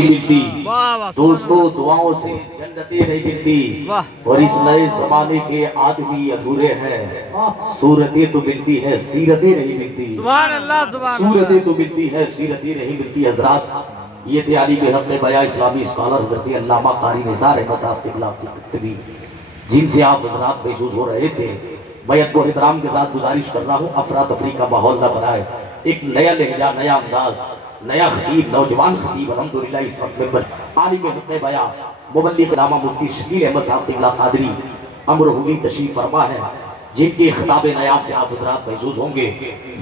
मिलती दोस्तों, दुआओं से जन्नतें नहीं मिलती। और इस नए जमाने के आदमी अधूरे हैं। सूरतें तो मिलती है, सीरतें नहीं मिलती। सुभान अल्लाह, सुभान अल्लाह। सूरतें तो मिलती है, सीरतें नहीं मिलती। हजरात, ये थे आलिम हक़ बयां इस्लामी स्कॉलर हज़रत अल्लामा क़ारी निसार अहमद साहब क़िबला की तकरीर, जिनसे आप हजरात महसूस हो रहे थे। मैं अदब एहतराम के साथ गुजारिश कर रहा हूँ, अफरा तफरी का माहौल न बनाए। एक नया लहजा, नया अंदाज, नया खतीब, नौजवान खतीब अल्हम्दुलिल्लाह इस वक्त में आलिम हक़ बयां मुबल्लिग़ अल्लामा मुफ्ती शकील अहमद साहब क़िबला क़ादरी अमर हुई तशरीफ फरमा है, जिनके खिताब नायाब से आप हजरात महसूस होंगे।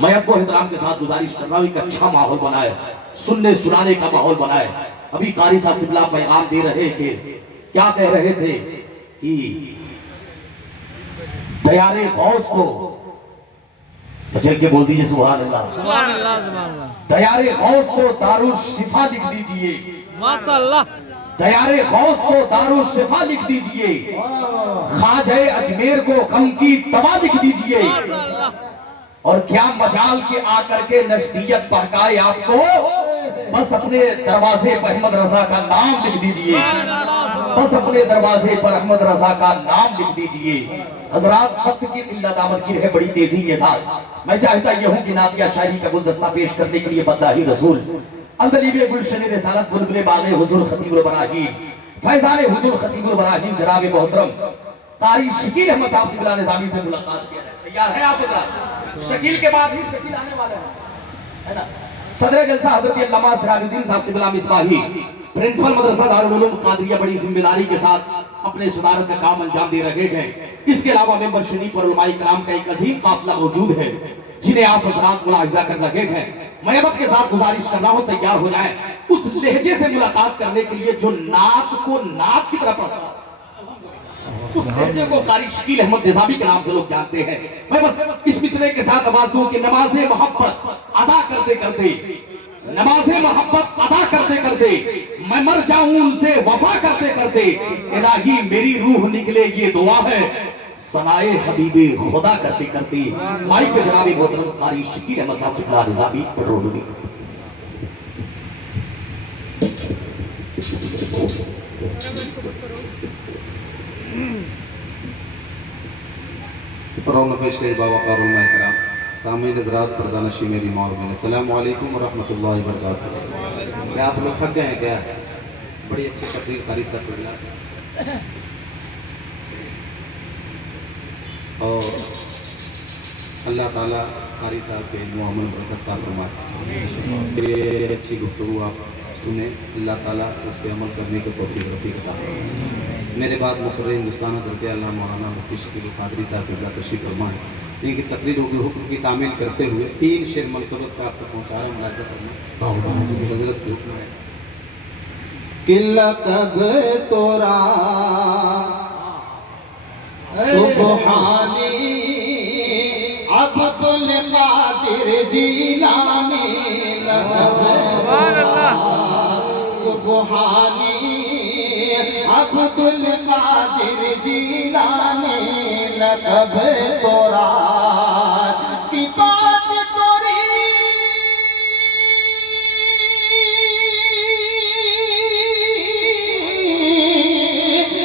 मैं अदब एहतराम के साथ गुजारिश कर रहा हूँ, एक अच्छा माहौल बनाए, सुनने सुनाने का माहौल बनाए। अभी क़ारी साहब क़िबला पैगाम दे रहे थे, क्या कह रहे थे कि दयारे गौस को चल के बोल दीजिए सुभान अल्लाह, सुभान अल्लाह, सुभान अल्लाह। दयारे गौस को दारुल शिफा लिख दीजिए, माशाअल्लाह। दयारे गौस को दारुल शिफा लिख दीजिए, ख्वाजा अजमेर को गम की दवा लिख दीजिए। और क्या मजाल के आकर के नजदीयत बहकाए आपको, बस अपने दरवाजे पर अहमद रजा का नाम लिख दीजिए, बस अपने दरवाजे पर अहमद रजा का नाम लिख दीजिए। हजरात, वक्त की किल्लत आमदगीर है बड़ी तेजी के साथ। मैं चाहता यह हूं कि नातिया शायरी का गुलदस्ता पेश करने के लिए बद्दाही रसूल अंदलीबे गुलशन रिसालत बुलबुल बाग़े हुजूर खतीबुल बराहीम फैजान हुजूर खतीबुल बराहीम जनाब मोहतरम क़ारी शकील अहमद साहब क़िबला निज़ामी से मुलाकात किया है। तैयार है आप हजरात? शकील के बाद ही शकील आने वाले हैं, है ना। सदर जलसा हज़रत अल्लामा सिराजुद्दीन साहब क़िबला मिसबाही, प्रिंसिपल मदरसा दारुल उलूम कादरिया, बड़ी जिम्मेदारी के साथ अपने सदारत का काम अंजाम दे रहे हैं। इसके अलावा मेंबर शरीफ और उलमाए कराम का एक अजीम काफिला मौजूद है, जिन्हें आप हजरात मुलाहिजा कर रहे हैं। मैं अदब के साथ गुजारिश कर रहा हूँ, तैयार हो जाए उस लहजे से मुलाकात करने के लिए जो नात को नात की तरह पढ़ता है। उस लहजे को क़ारी शकील अहमद निज़ामी के नाम से लोग जानते हैं। मैं बस इस मिसरे के साथ आवाज दूं कि नमाज़े मोहब्बत अदा करते करते, नमाज़े मोहब्बत अदा करते करते मैं मर जाऊं उनसे वफा करते करते, इलाही मेरी रूह निकले ये दुआ है, सनाए हबीबे खुदा करते करते। माइक पे जनाब मोहतरम क़ारी शकील अहमद साहब क़िबला निज़ामी पटरोली। सामीन हज़रात, पर्दानशी मेरी माँ और बहन, अस्सलामु अलैकुम व रहमतुल्लाहि व बरकातुहू। क्या आप लोग थक गए हैं क्या? बड़ी अच्छी तकरीर क़ारी साहब क़िबला। और अल्लाह ताला क़ारी साहब के मुआमल बरकत अता फरमाए। ये अच्छी गुफ्तगू आप सुने, अल्लाह ताला उस पर अमल करने को तौफीक रफ़ीक अता फरमाए। मेरे बाद मुक़र्रर हिंदुस्तान हज़रत अल्लामा मौलाना मुफ्ती शकील क़ादरी साहब क़िबला तशरीफ़ फरमाए। इनकी तकरीर होगी हुक्म की तामील करते हुए 3 शेर मनक़बत का आपको पहुँचा रहा हूँ। मुलाज़ा फरमाएं। हज़रत के हुक्म है कि लक़ब तोरा सुब्हानी अब्दुल क़ादिर जीलानी, लक़ब सुब्हानी अब्दुल क़ादिर जीलानी, लक़ब तोरा की बात तोरी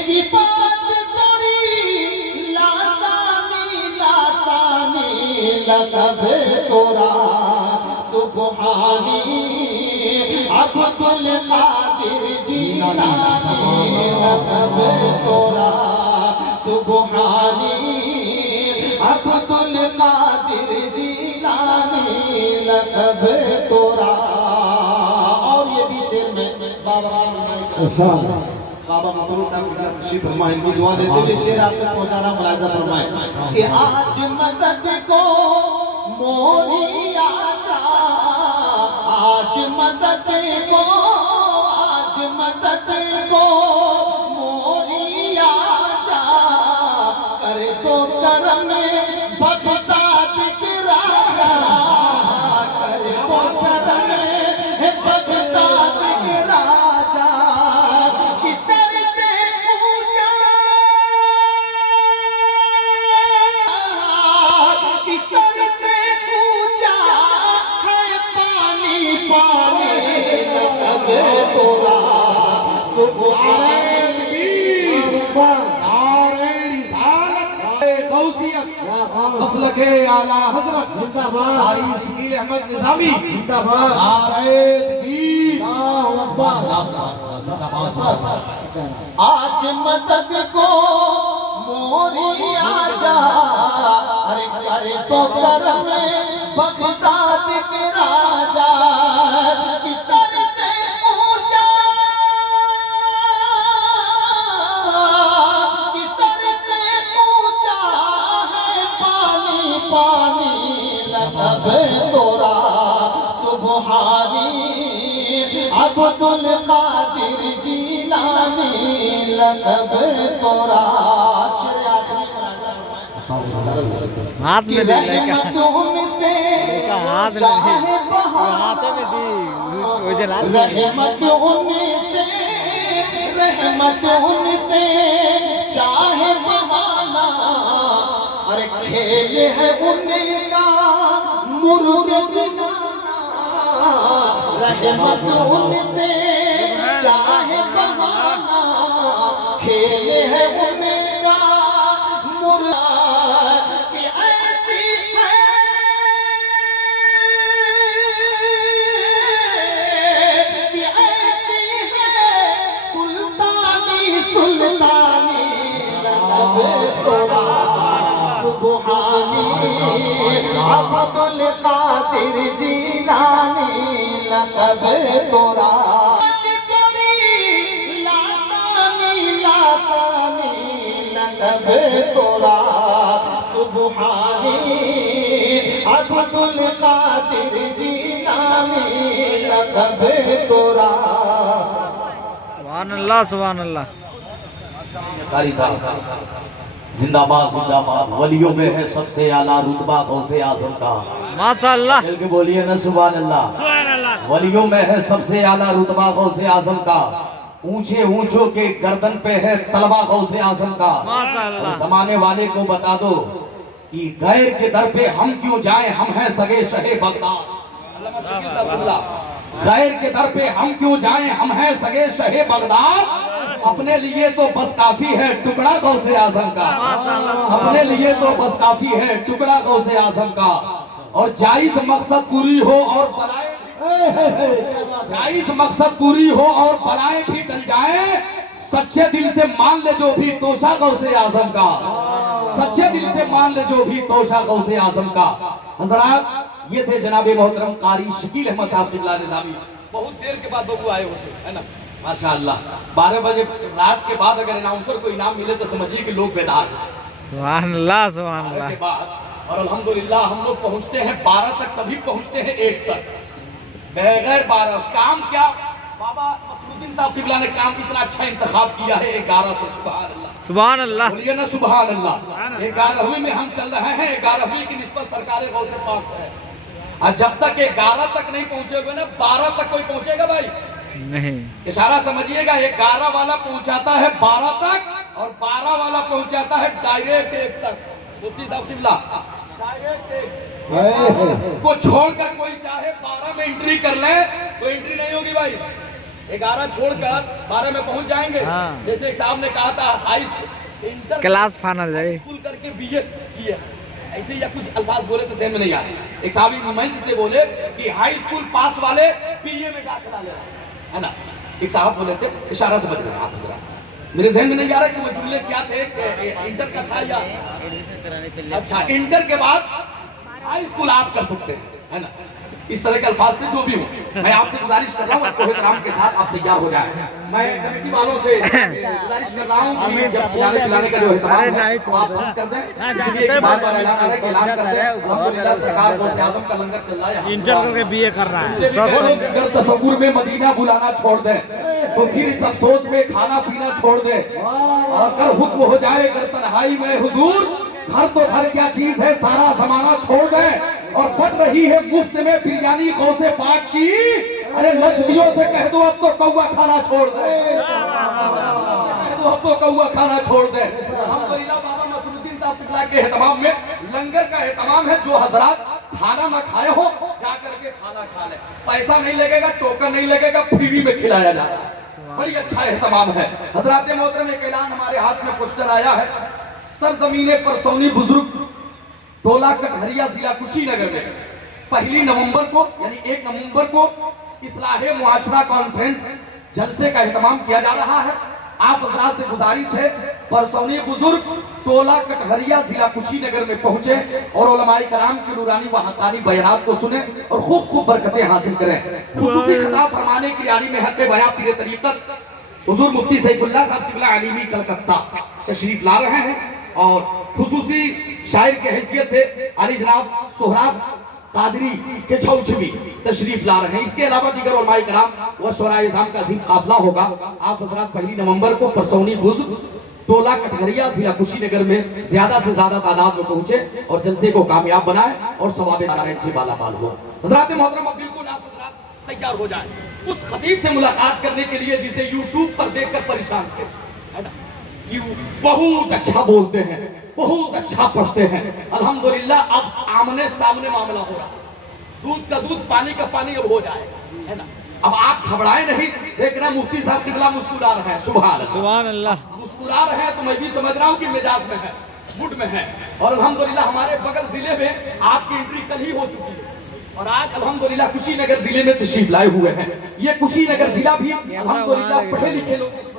की बात तोरी लासानी लासानी, लक़ब तोरा सुब्हानी अब्दुल क़ादिर जीलानी, लक़ब तोरा सुब्हानी अब्दुल क़ादिर जीलानी, लक़ब तोरा। और ये भी शेर में बाबा मसरूर साहब की तशरीफ फरमाए, इनकी दुआ लेते हुए शेर आप तक पहुंचा रहा, मुलाज़ा फरमाए कि आज मदद को मोरी आजा, आज मदद को, आज मदद को मोरी आजा, करे तो करम बग़दाद के राजा, करे तो करम बग़दाद के राजा, कि सर से पूछा, कि सर से पूछा है पानी पानी, लक़ब मसलके आला हजरत कारी शकील अहमद निजामी नारे तकबीर आज मदद को मोरी आजा, अरे करे तो करम बगदाद के राजा की सर से पूछा, की सर से पूछा है पानी पानी ललब तोरा सुबहानी अब्दुल कादिर जीलानी ललब तोरा। हाथ में ले लेका से हाथ में हाथ में दी वो जो लाल रहमत उनसे, रहमत उनसे चाहे बहाना, अरे खेल है उनका मुर्ग जगाना, रहमत उनसे चाहे बहाना, खेल है उनका मुर्ग की ऐसी है, की ऐसी है सुल्तानी सुल्तानी ललब तोरा सुबहानी अब्दुल कादिर जीलानी ललब तोरा। लासानी लासानी ललब तोरा सुबहानी अब्दुल कादिर जीलानी ललब तोरा। सुभान अल्लाह सुभान अल्लाह। कारी साहब जिंदाबाद जिंदाबाद। वलियों में है सबसे आला रुतबा गौसे आजम का। माशाअल्लाह मिल के बोलिए ना सुभान अल्लाह। सुभान अल्लाह। वलियों में है सबसे आला रुतबा गौसे आजम का। ऊंचे ऊंचों के गर्दन पे है तलवा गौसे आजम का। माशाअल्लाह। और जमाने वाले को बता दो कि गैर के दर पे हम क्यों जाएं, हम हैं सगे शहे बगदाद। गैर के दर पे हम क्यों जाएं, हम हैं सगे शहे बगदाद। अपने लिए तो बस काफी है टुकड़ा गौसे आजम का। अपने लिए तो बस काफी है टुकड़ा गौसे आजम का। और जायज मकसद पूरी हो और बलाएं, जायज मकसद पूरी हो और बलाएं भी टल जाए, सच्चे दिल से मान ले जो भी तोशा गौसे आजम का। सच्चे दिल से मान ले जो भी तोशा गौसे आजम का। हजरात, ये थे जनाबे मोहतरम कारी शकील अहमद साहब निजामी। बहुत देर के बाद बबू आए होते है ना, माशाअल्लाह। 12 बजे रात के बाद अगर अनाउंसर को इनाम मिले तो समझिए कि लोग बेदार हैं। सुभान अल्लाह सुभान 12 अल्लाह। के बाद और अल्हम्दुलिल्लाह हम लोग पहुंचते हैं 12 तक, तभी पहुंचते हैं 1 तक। बगैर 12 काम क्या, बाबा मखलूद्दीन साहब किबला ने काम इतना अच्छा इंतखाब किया है 11 से। सुभान अल्लाह सुभान अल्लाह। बोलिए ना सुभान अल्लाह। 11वीं में हम चल रहे हैं। 11वीं की निस्बत सरकार गौसे पास है। और जब तक 11 तक नहीं पहुंचेगा ना, 12 तक कोई पहुंचेगा भाई नहीं। इशारा समझिएगा। 11 वाला पहुंचाता है 12 तक और 12 वाला पहुंचाता है डायरेक्ट 1 तक। मुफ्ती साहब किबला डायरेक्ट 1 को छोड़कर कोई चाहे 12 में एंट्री कर ले तो एंट्री नहीं होगी भाई। 11 छोड़कर 12 में पहुंच जाएंगे। हाँ। जैसे एक साहब ने कहा था high school inter class final जाए स्कूल करके बीए किए, ऐसे या कुछ अल्फाज बोले तो ध्यान में नहीं आ रहे। एक साहब मंच से बोले कि हाई स्कूल पास वाले बीए में दाखिला ले रहे है ना। एक साहब बोले थे, इशारा समझ गए आप जरा, मेरे ज़हन में नहीं आ रहा कि वो जुमले क्या थे, इंटर का था या एडमिशन कराने के लिए। अच्छा, इंटर के बाद हाई स्कूल आप कर सकते हैं है ना। इस तरह के अल्फाज थे जो भी हो। मैं आपसे गुजारिश कर रहा हूँ आपको एहतराम के साथ आप तैयार हो जाए। मैं कमेटी वालों से गुजारिश कर रहा हूँ कि जब खिलाने पिलाने का जो एहतराम है आप बंद कर दें। इसलिए एक बार-बार ऐलान आ रहा है कि ऐलान कर दें। अल्हम्दुलिल्लाह सरकार गौसे आज़म का लंगर चल रहा है। इंटर करके बीए कर रहा इससे भी कह दो कि अगर तसव्वुर में मदीना बुलाना छोड़ दें तो फिर इस अफसोस में खाना पीना छोड़ दें। और अगर हुक्म हो जाए अगर तन्हाई में हुजूर, घर तो घर क्या चीज है सारा जमाना छोड़ दें। और बट रही है मुफ्त में बिरयानी गौसे पाक की, अरे नचदियों से कह दो अब तो कौवा खाना छोड़ दे, कह दो अब तो कौवा खाना छोड़ दे। अल्हम्दुलिल्लाह बाबा नसरुद्दीन साहब किबला के एहतमाम में लंगर का एहतमाम है। जो हजरात खाना ना खाए हो जा करके खाना खा ले, पैसा नहीं लगेगा, टोकन नहीं लगेगा, फ्री में खिलाया जा रहा है। बड़ी अच्छा एहतमाम है। हजरात मोहतरम, एक ऐलान हमारे हाथ में पोस्टर आया है। सरजमीने परसौनी बुजुर्ग टोला कटहरिया जिला कुशीनगर में 1 नवंबर को यानी 1 नवंबर को इस्लाहे मुआशरा कॉन्फ्रेंस जलसे का एहतमाम किया जा रहा है। आप हजरात से गुजारिश है परसौनी बुजुर्ग टोला कटहरिया जिला कुशीनगर में पहुंचे और उलमाए कराम की नूरानी व हक़ानी बयानात को सुने और खूब खूब बरकतें हासिल करें। खुसूसी खिताब फरमाने की यारी में हक़ बयां पीर तरीक़त हुज़ूर मुफ्ती सैफुल्लाह साहब क़िबला आलिमी कलकत्ता तशरीफ ला रहे हैं और खुसूसी शायर के हैसियत से अली जनाब सोहराब कादरी के छौछवी तशरीफ ला रहे हैं। इसके अलावा दीगर उलमाए कराम व शुराए इज़ाम का अज़ीम काफिला होगा। आप हज़रात 1 नवंबर को परसौनी बुजुर्ग टोला कटहरिया जिला कुशीनगर में ज्यादा से ज्यादा तादाद में पहुंचे और जलसे को कामयाब बनाए और सवाब दारैन से मालामाल हो। हज़रात मोहतरम, अब बिल्कुल आप हज़रात तैयार हो जाएं उस खतीब से मुलाकात करने के लिए जिसे यूट्यूब पर देखकर परेशान थे, है ना, कि बहुत अच्छा बोलते हैं, बहुत अच्छा पढ़ते हैं। अल्हम्दुलिल्लाह अब आमने सामने मामला हो रहा है। दूध का दूध पानी का पानी अब हो जाए, है ना। अब आप घबराए नहीं, देखना मुफ्ती साहब कितना मुस्कुरा रहे हैं। सुभान अल्लाह, मुस्कुरा रहे हैं तो मैं भी समझ रहा हूँ कि मिजाज में है, मूड में है। और अल्हम्दुलिल्लाह हमारे बगल जिले में आपकी एंट्री कल ही हो चुकी है और आज अल्हम्दुलिल्लाह कुशीनगर जिले में तशरीफ लाए हुए हैं। ये कुशीनगर जिला भी अल्हम्दुलिल्लाह पढ़े लिखे लोग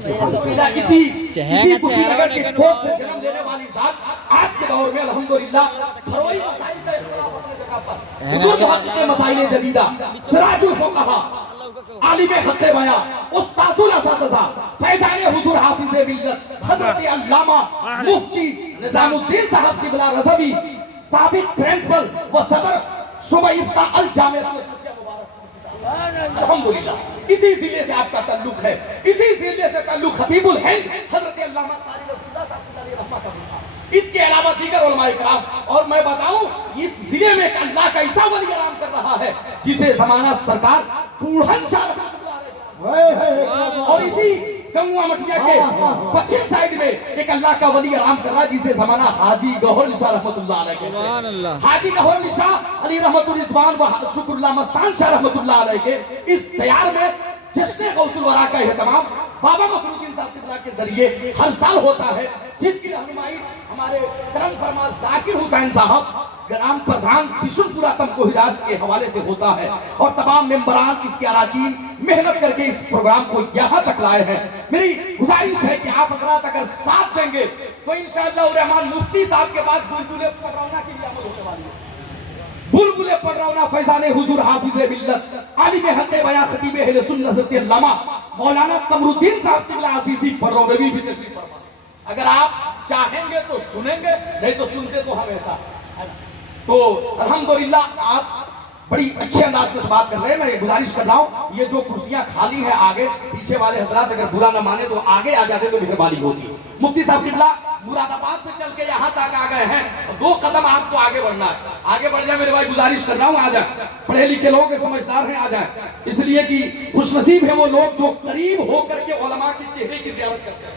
इसी कुशीनगर के कोट से जन्म लेने वाली जात आज के दौर में अल्हम्दुलिल्लाह फरोई मसाइल का इख्तिलाफ अपनी जगह पर हुजूर हक़ के मसाइल जदीदा सिराजुल फुक़हा आलिम हक़ बयां उस्तादुल असातिज़ा फैज़ान हुजूर हाफिज़ मिल्लत हज़रत अल्लामा मुफ्ती निज़ामुद्दीन साहब क़िबला रज़वी साबिक़ प्रिंसिपल व सदर शुबा इफ्ता अल जामिया अल्हम्दुलिल्लाह इसी जिले से आपका ताल्लुक है। इसी जिले से ताल्लुक खतीबुल हिंद हज़रत अल्लामा क़ारी रसूलुल्लाह साहब की रहमत है। इसके अलावा दीगर उलमाए कराम और मैं बताऊं इस जिले में अल्लाह का ऐसा वली आराम कर रहा है जिसे जमाना सरकार बूढ़न शाह और इसी गंगुआ मठिया के पश्चिम साइड में एक अल्लाह का वली आराम कर रहा है जिसे जमाना हाजी गौहर शाह रहमतुल्लाह अलैह के हाजी गौहर शाह अली रहमतुल रिजवान व शुक्रुल्लाह मस्तान शाह रहमतुल्लाह अलैह के इस तैयार में जश्न गौसुल वरा का एहतमाम बाबा मसरूद्दीन साहब क़िबला के जरिए हर साल होता है, जिसकी रहनुमाई हमारे करम फरमा जाकिर हुसैन साहब ग्राम प्रधान बिशुनपुरा तमकोहिराज के हवाले से होता है और तमाम मेंबरान इसके अराकीन मेहनत करके इस प्रोग्राम को यहाँ तक लाए हैं। मेरी गुजारिश है कि आप हज़रात अगर साथ देंगे तो इंशाअल्लाह रहमान मुफ्ती साहब के बाद बुलबुले पढ़रौना की भी आमद होने वाली है। बुलबुले पढ़रौना फैज़ान हुजूर हाफिज़ मिल्लत आलिम हक़ बयां खतीब अहले सुन्नत हज़रत अल्लामा मौलाना कमरुद्दीन साहब क़िबला अज़ीज़ी पढ़रौनवी भी तशरीफ फरमा। अगर आप चाहेंगे तो सुनेंगे, नहीं तो सुनते तो हमेशा। तो अल्हम्दुलिल्लाह आप बड़ी अच्छे अंदाज में बात कर रहे हैं। मैं गुजारिश कर रहा हूँ ये जो कुर्सियां खाली हैं आगे पीछे वाले हजरात अगर बुरा न माने तो आगे आ जाते तो मेहरबानी होती। मुफ्ती साहब क़िबला मुरादाबाद से चल के यहाँ तक आ गए हैं, 2 कदम आपको आगे बढ़ना है। आगे बढ़ जाए मेरे भाई, गुजारिश कर रहा हूँ आ जाए। पढ़े लिखे लोग समझदार हैं, आ जाए, इसलिए कि खुशनसीब है वो लोग जो करीब होकर के उलमा के चेहरे की ज़ियारत करते हैं,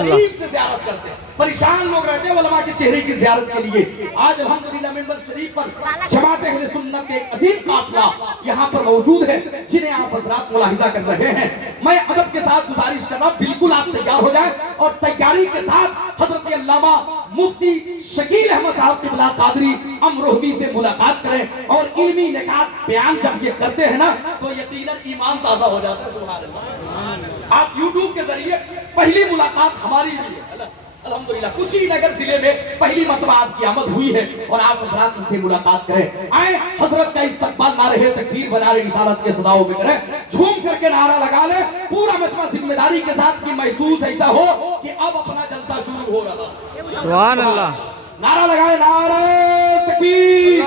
करीब से ज़ियारत करते हैं। परेशान लोग रहते हैं उलमा के चेहरे की ज़ियारत के लिए। आज अल्हम्दुलिल्लाह मिंबर शरीफ पर जमात अहले सुन्नत के एक अजीम काफिला यहाँ पर मौजूद है जिन्हें आप हज़रात मुलाहिज़ा कर रहे हैं। मैं अदब के साथ गुजारिश कर रहा हूँ बिल्कुल आप तैयार हो जाएं और तैयारी के साथ हज़रत अल्लामा मुफ्ती शकील अहमद साहब क़िबला कादरी अमरोहवी से मुलाकात करें और इल्मी निकात बयान जब ये करते हैं ना तो यकीनन ईमान ताज़ा हो जाता है। सुभान अल्लाह। आप यूट्यूब के जरिए पहली मुलाकात हमारी भी है अल्हम्दुलिल्लाह। कुशीनगर जिले में पहली मरतबा आपकी आमद हुई है और आप हज़रात इनसे मुलाकात करें। आए हजरत का इस्तकबाल नारे तकबीर बनारे रिसालत के सदाओं में करें, झूम करके नारा लगा ले पूरा मजमा जिम्मेदारी के साथ कि महसूस ऐसा हो कि अब अपना जलसा शुरू हो रहा है। सुभान अल्लाह। नारा लगाए, नारे तकबीर।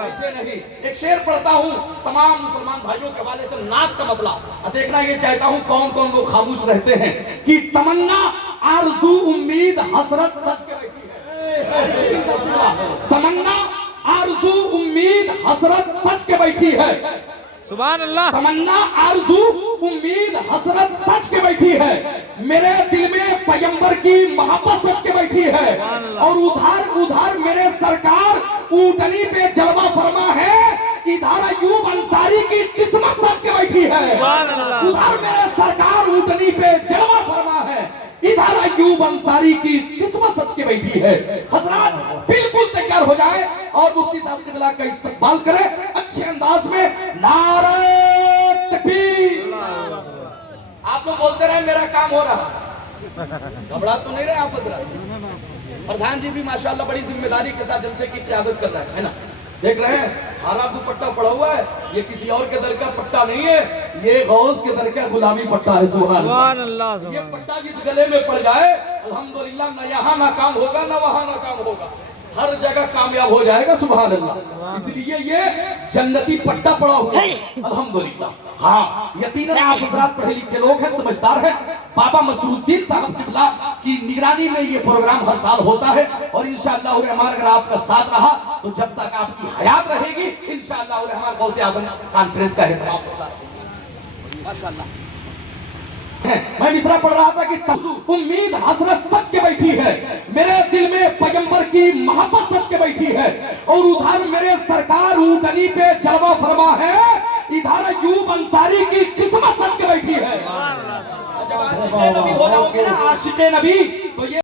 ऐसे नहीं, एक शेर पढ़ता हूँ तमाम मुसलमान भाइयों के हवाले से नाक का मतला देखना ये चाहता हूँ कौन कौन लोग खामोश रहते हैं कि तमन्ना आरज़ू उम्मीद हसरत सच के बैठी है। तमन्ना आरज़ू उम्मीद हसरत सच के बैठी है। सुभान अल्लाह। तमन्ना आरज़ू उम्मीद हसरत सच के बैठी है। मेरे दिल में पैगंबर की मोहब्बत सच के बैठी है और उधर उधर मेरे सरकार ऊँटनी पे जलवा फरमा है। इधर अयूब अंसारी की किस्मत सच के बैठी है। उधर मेरे सरकार ऊँटनी पे जलवा फरमा है, इधर अय्यूब अंसारी की किस्मत सच के बैठी है। हजरात बिल्कुल तैयार हो जाए और मुफ्ती साहब किबला का इस्तकबाल करें अच्छे अंदाज में। नारे तकबीर। आप लोग बोलते रहे मेरा काम हो रहा, घबरा तो नहीं रहे आप हजरात। प्रधान जी भी माशाल्लाह बड़ी जिम्मेदारी के साथ जलसे की क़यादत कर रहा है ना। देख रहे हैं हरा दुपट्टा पड़ा हुआ है, ये किसी और के दर का पट्टा नहीं है, ये गौस के दर का गुलामी पट्टा है। सुभान अल्लाह। ये पट्टा जिस गले में पड़ जाए अल्हम्दुलिल्लाह, न यहाँ ना काम होगा न वहाँ ना काम होगा, हर जगह कामयाब हो जाएगा। सुभान अल्लाह। इसलिए ये जन्नती पट्टा पड़ा हुआ है अल्हम्दुलिल्लाह। हाँ, यकीनन आप हज़रात पढ़े लिखे लोग हैं, समझदार हैं। बाबा मसरूद्दीन साहब किबला की निगरानी में ये प्रोग्राम हर साल होता है और इंशाअल्लाह रहमान अगर आपका साथ रहा तो जब तक आपकी हयात रहेगी इंशाअल्लाह रहमान गौसे आज़म कॉन्फ्रेंस का एहतमाम होता है माशाअल्लाह। मैं मिसरा पढ़ रहा था कि उम्मीद हसरत सच के बैठी है, मेरे दिल में पैगंबर की मोहब्बत सच के बैठी है, और उधर मेरे सरकार ऊँटनी पे जलवा फरमा है, इधर अय्यूब अंसारी की किस्मत सच के बैठी है। जब आशिक़े नबी हो जाओगे ना, आशिक़े नबी, तो ये